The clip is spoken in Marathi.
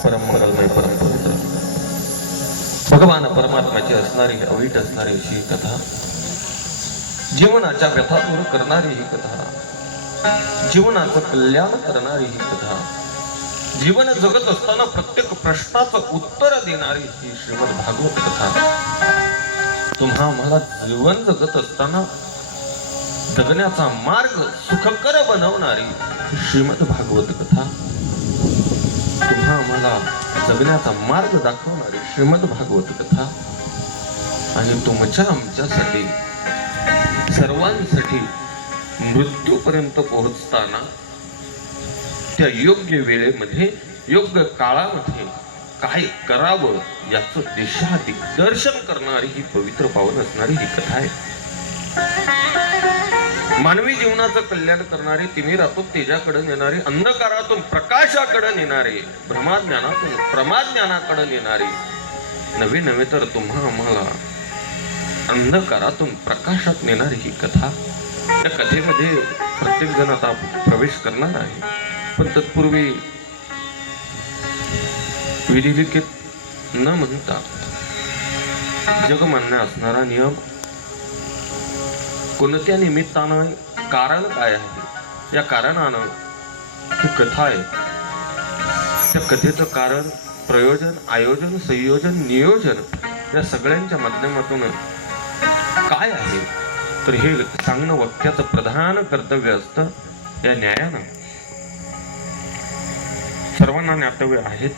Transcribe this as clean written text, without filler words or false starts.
परम मंगलमय परम पवित्र भगवान परमात्म्याची असणारी अवीट असणारी अशी ही कथा, जीवनाच्या व्यथा दूर करणारी ही कथा, जीवनाचं कल्याण करणारी ही कथा, जीवन जगत असताना प्रत्येक प्रश्नाचं उत्तर देणारी ही श्रीमद भागवत कथा, तुम्हा आम्हाला जीवन जगत असताना जगण्याचा मार्ग सुखकर बनवणारी ही श्रीमद भागवत कथा, तुम्हा आम्हाला जगण्याचा मार्ग दाखवणारी श्रीमद भागवत कथा, आणि तुमच्या आमच्यासाठी सर्वांसाठी मृत्यूपर्यंत पोहोचताना त्या योग्य वेळेमध्ये योग्य काळामध्ये काय करावं याचं दिशा दिग्दर्शन करणारी ही पवित्र पावन असणारी ही कथा आहे. मानवी जीवनाचं कल्याण करणारे, तिमिरातून तेजाकडे नेणारे, अंधकारातून प्रकाशाकडे नेणारे, भ्रमाज्ञानातून प्रमाज्ञानाकडे नेणारे, नवे नवे तर तुम्हा आम्हाला अंधकारातून प्रकाशात नेणारी ही कथा. या कथेमध्ये प्रत्येक जण आता प्रवेश करणार आहे, पण तत्पूर्वी विधिलिखित न म्हणता जगमान्य असणारा नियम, कोणत्या निमित्तानं, कारण काय आहे, या कारणानं ही कथा आहे. त्या कथेचं कारण, प्रयोजन, आयोजन, संयोजन, नियोजन या सगळ्यांच्या माध्यमातून काय आहे, तर हे सांगणं वक्त्याचं प्रधान कर्तव्य असतं. या न्यायानं सर्वांना ज्ञातव्य आहेच,